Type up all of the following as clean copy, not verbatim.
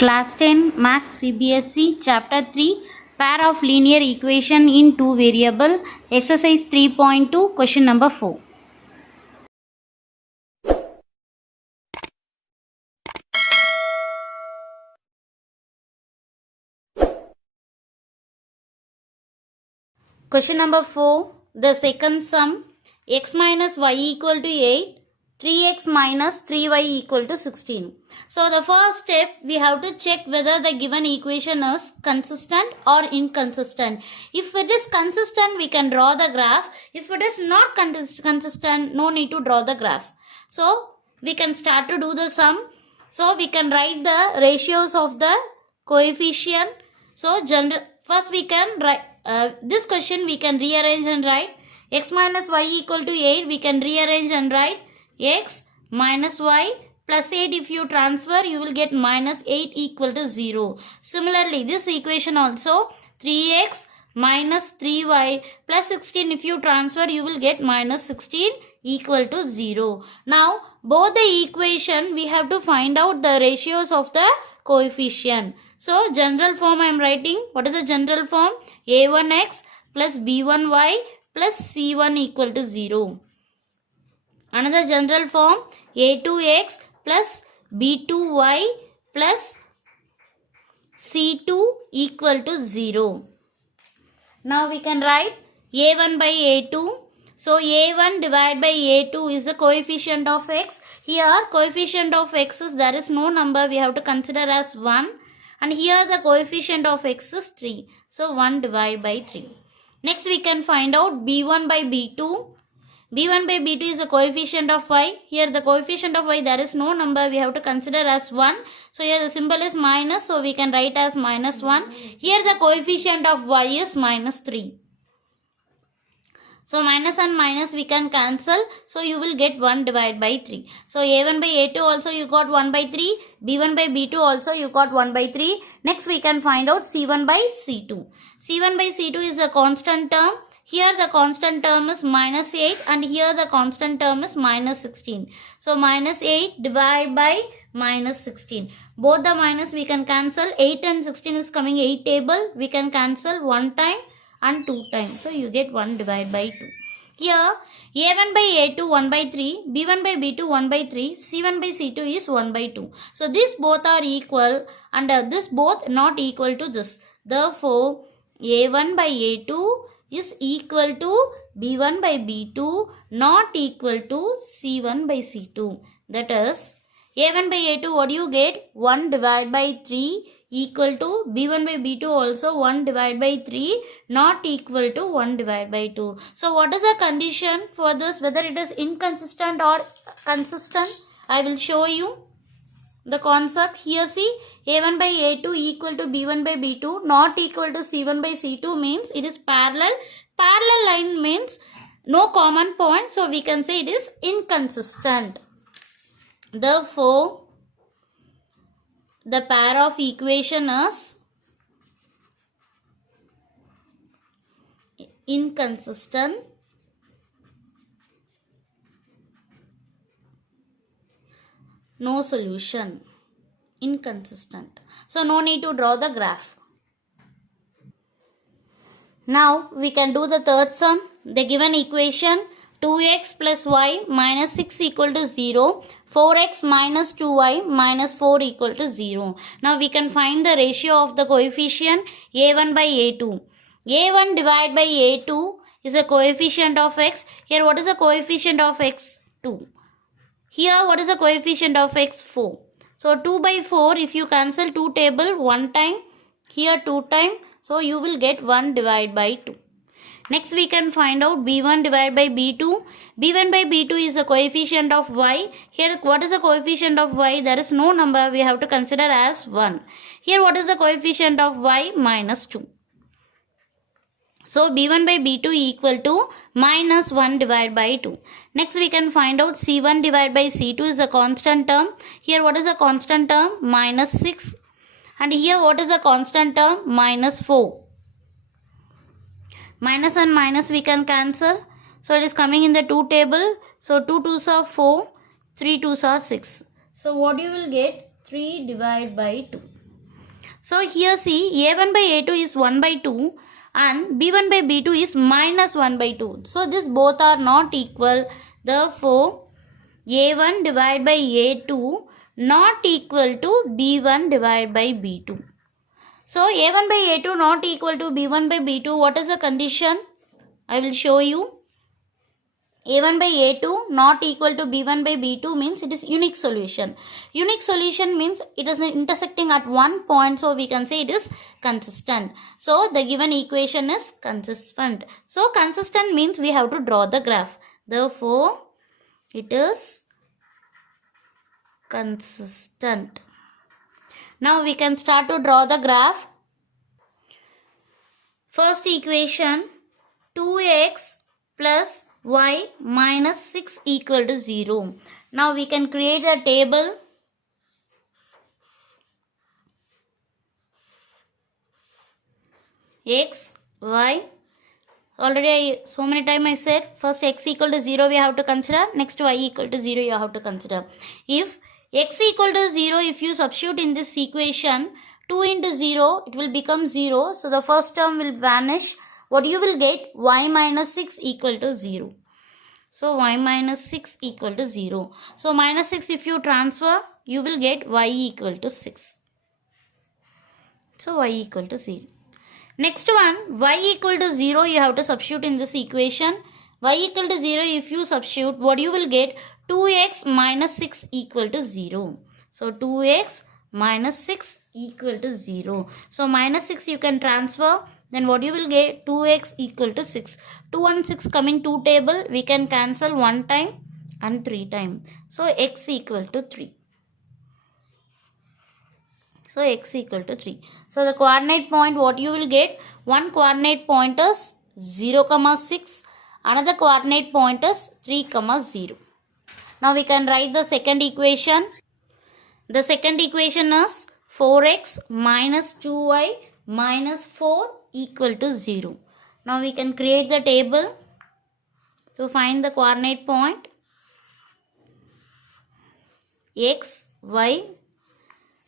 Class 10 Maths CBSE Chapter 3 Pair of linear equation in two variable Exercise 3.2 Question number 4. Question number 4. The second sum x minus y equal to 8, 3x minus 3y equal to 16. So the first step, we have to check whether the given equation is consistent or inconsistent. If it is consistent, we can draw the graph. If it is not consistent, no need to draw the graph. So we can start to do the sum. So we can write the ratios of the coefficient. So first we can write this question, we can rearrange and write x minus y equal to 8. We can rearrange and write x minus y plus 8. If you transfer, you will get minus 8 equal to 0. Similarly, this equation also 3x minus 3y plus 16. If you transfer, you will get minus 16 equal to 0. Now, both the equation, we have to find out the ratios of the coefficient. So, general form I am writing. What is the general form? a1x plus b1y plus c1 equal to 0. Another general form, a2x plus b2y plus c2 equal to 0. Now we can write a1 by a2. So a1 divided by a2 is the coefficient of x. Here coefficient of x is, there is no number, we have to consider as 1. And here the coefficient of x is 3. So 1 divided by 3. Next we can find out b1 by b2. b1 by b2 is the coefficient of y. Here the coefficient of y, there is no number, we have to consider as 1. So here the symbol is minus, so we can write as minus 1. Here the coefficient of y is minus 3. So minus and minus we can cancel. So you will get 1 divided by 3. So a1 by a2 also you got 1 by 3. b1 by b2 also you got 1 by 3. Next we can find out c1 by c2. c1 by c2 is a constant term. Here the constant term is minus 8 and here the constant term is minus 16. So minus 8 divided by minus 16. Both the minus we can cancel. 8 and 16 is coming 8 table. We can cancel 1 time and 2 times. So you get 1 divided by 2. Here a1 by a2 1 by 3, b1 by b2 1 by 3, c1 by c2 is 1 by 2. So these both are equal and this both not equal to this. Therefore a1 by a2 is equal to b1 by b2 not equal to c1 by c2. That is a1 by a2, what do you get? 1 divided by 3 equal to b1 by b2 also 1 divided by 3 not equal to 1 divided by 2. So what is the condition for this, whether it is inconsistent or consistent? I will show you the concept. Here see, a1 by a2 equal to b1 by b2 not equal to c1 by c2 means it is parallel. Parallel line means no common point, so we can say it is inconsistent. Therefore the pair of equation is inconsistent. No solution. Inconsistent. So no need to draw the graph. Now we can do the third sum. The given equation 2x plus y minus 6 equal to 0. 4x minus 2y minus 4 equal to 0. Now we can find the ratio of the coefficient a1 by a2. a1 divided by a2 is a coefficient of x. Here what is the coefficient of x? 2. Here what is the coefficient of x? 4. So 2 by 4, if you cancel 2 table 1 time, here 2 time, so you will get 1 divided by 2. Next we can find out b1 divided by b2. b1 by b2 is the coefficient of y. Here what is the coefficient of y? There is no number, we have to consider as 1. Here what is the coefficient of y? Minus 2. So b1 by b2 equal to minus 1 divided by 2. Next we can find out c1 divided by c2 is a constant term. Here what is the constant term? Minus 6. And here what is the constant term? Minus 4. Minus and minus we can cancel. So it is coming in the 2 table. So 2 2s are 4, 3 2s are 6. So what you will get? 3 divided by 2. So here see, a1 by a2 is 1 by 2 and b1 by b2 is minus 1 by 2. So this both are not equal. Therefore, a1 divided by a2 not equal to b1 divided by b2. So a1 by a2 not equal to b1 by b2. What is the condition? I will show you. a1 by a2 not equal to b1 by b2 means it is unique solution. Unique solution means it is intersecting at one point, so we can say it is consistent. So the given equation is consistent. So consistent means we have to draw the graph. Therefore, it is consistent. Now we can start to draw the graph. First equation, 2x plus y minus 6 equal to 0. Now we can create a table. X, y. Already so many times I said first x equal to 0 we have to consider. Next y equal to 0 you have to consider. If x equal to 0, if you substitute in this equation, 2 into 0, it will become 0. So the first term will vanish. What you will get? Y minus 6 equal to 0. So y minus 6 equal to 0. So minus 6 if you transfer, you will get y equal to 6. So y equal to 0. Next one, y equal to 0 you have to substitute in this equation. Y equal to 0 if you substitute, what you will get? 2x minus 6 equal to 0. So 2x minus 6 equal to 0. So minus 6 you can transfer. Then what you will get? 2x equal to 6. 2 and 6 coming 2 table. We can cancel 1 time and 3 time. So x equal to 3. So x equal to 3. So the coordinate point what you will get? One coordinate point is 0, 6. Another coordinate point is 3, 0. Now we can write the second equation. The second equation is 4x minus 2y minus 4 equal to 0. Now we can create the table. So find the coordinate point. X, y.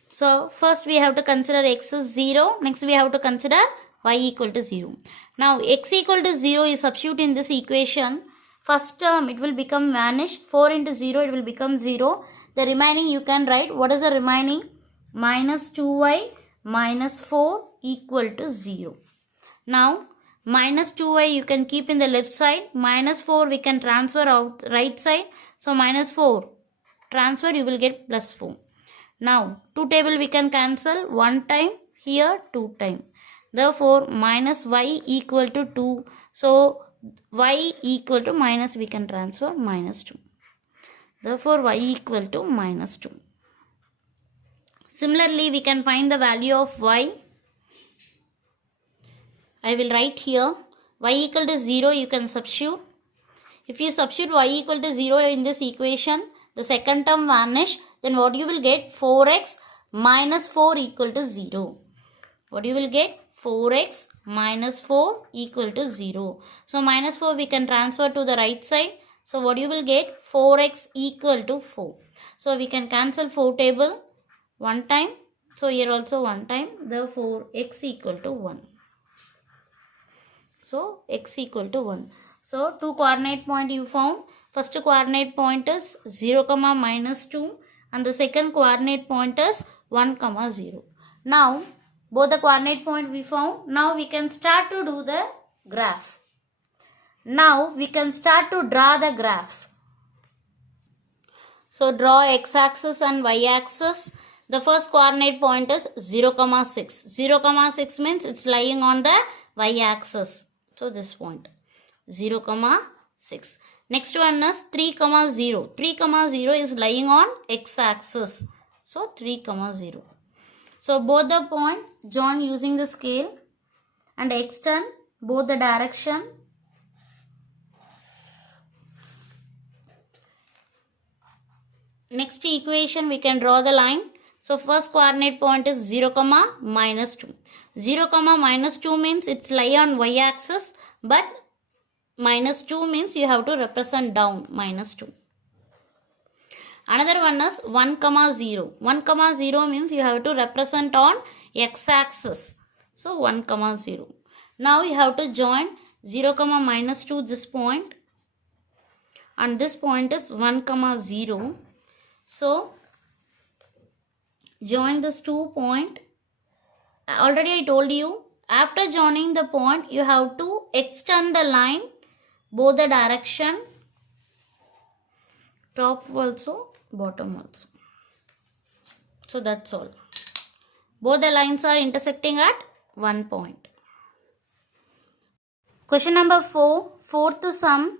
So first we have to consider x is 0. Next we have to consider y equal to 0. Now x equal to 0 is substitute in this equation. First term it will become vanish. 4 into 0 it will become 0. The remaining you can write. What is the remaining? Minus 2y minus 4 equal to 0. Now minus 2y you can keep in the left side. Minus 4 we can transfer out right side. So minus 4 transfer you will get plus 4. Now 2 table we can cancel 1 time. Here 2 time. Therefore minus y equal to 2. So y equal to minus we can transfer minus 2. Therefore y equal to minus 2. Similarly we can find the value of y. I will write here. Y equal to 0 you can substitute. If you substitute y equal to 0 in this equation, the second term vanish. Then what you will get? 4x minus 4 equal to 0. What you will get? 4x minus 4 equal to 0. So minus 4 we can transfer to the right side. So what you will get? 4x equal to 4. So we can cancel 4 table 1 time. So here also 1 time. Therefore x equal to 1. So x equal to 1. So 2 coordinate point you found. First coordinate point is 0, minus 2. And the second coordinate point is 1, 0. Now both the coordinate point we found. Now we can start to do the graph. Now we can start to draw the graph. So draw x-axis and y-axis. The first coordinate point is 0, 6. 0, 6 means it's lying on the y-axis. So this point 0, 6. Next one is 3, 0. 3, 0 is lying on x-axis. So 3, 0. So both the point join using the scale and extend both the direction. Next equation we can draw the line. So first coordinate point is 0, minus 2. 0, minus 2 means it's lie on y-axis, but minus 2 means you have to represent down, minus 2. Another one is 1, 0. 1, 0 means you have to represent on x-axis. So 1, 0. Now you have to join 0, -2 this point, and this point is 1, 0. So join this 2 point. Already I told you, after joining the point, you have to extend the line both the direction, top also, bottom also. So that's all. Both the lines are intersecting at one point. Question number 4, fourth sum.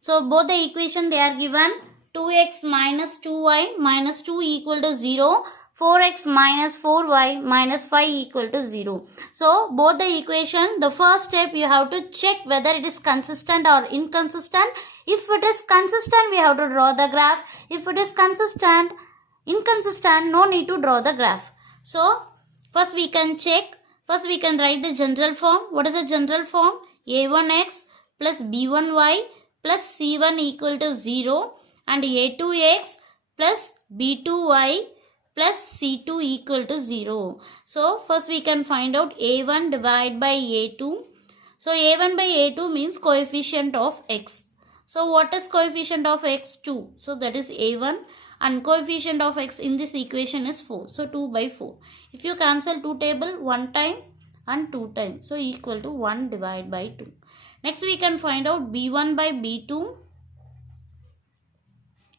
So both the equation they are given 2x minus 2y minus 2 equal to 0. 4x minus 4y minus 5 equal to 0. So both the equation, the first step you have to check whether it is consistent or inconsistent. If it is consistent, we have to draw the graph. If it is inconsistent, no need to draw the graph. So first we can check. First we can write the general form. What is the general form? a1x plus b1y plus c1 equal to 0 and a2x plus b2y plus c2 equal to 0. So first we can find out a1 divided by a2. So a1 by a2 means coefficient of x. So what is coefficient of x? 2. So that is a1, and coefficient of x in this equation is 4. So 2 by 4. If you cancel 2 table, 1 time and 2 times. So equal to 1 divided by 2. Next we can find out b1 by b2.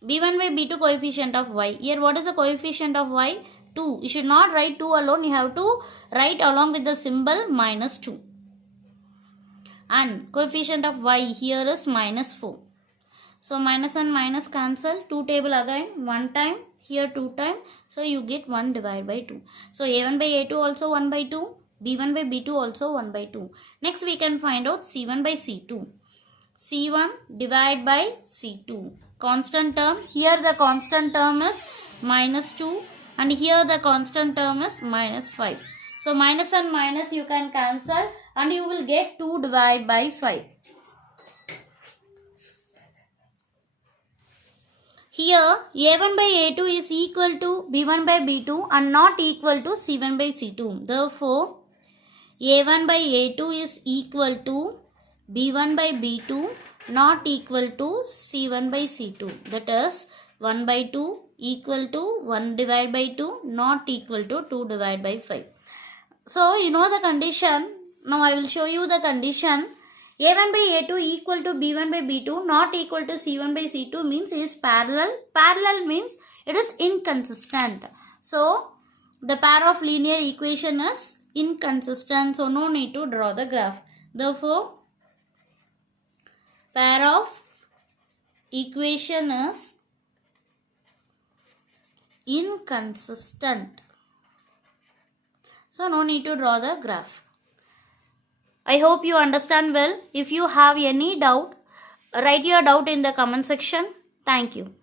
b1 by b2 coefficient of y. Here what is the coefficient of y? 2. You should not write 2 alone. You have to write along with the symbol minus 2. And coefficient of y here is minus 4. So minus and minus cancel. 2 table again 1 time. Here 2 time. So you get 1 divided by 2. So a1 by a2 also 1 by 2. b1 by b2 also 1 by 2. Next we can find out c1 by c2. c1 divided by c2. Constant term. Here the constant term is minus 2 and here the constant term is minus 5. So minus and minus you can cancel and you will get 2 divided by 5. Here a1 by a2 is equal to b1 by b2 and not equal to c1 by c2. Therefore a1 by a2 is equal to b1 by b2 not equal to c1 by c2. That is 1 by 2 equal to 1 divided by 2 not equal to 2 divided by 5. So you know the condition. Now I will show you the condition. a1 by a2 equal to b1 by b2 not equal to c1 by c2 means it is parallel. Parallel means it is inconsistent. So the pair of linear equation is inconsistent. So no need to draw the graph. Therefore pair of equation is inconsistent. So no need to draw the graph. I hope you understand well. If you have any doubt, write your doubt in the comment section. Thank you.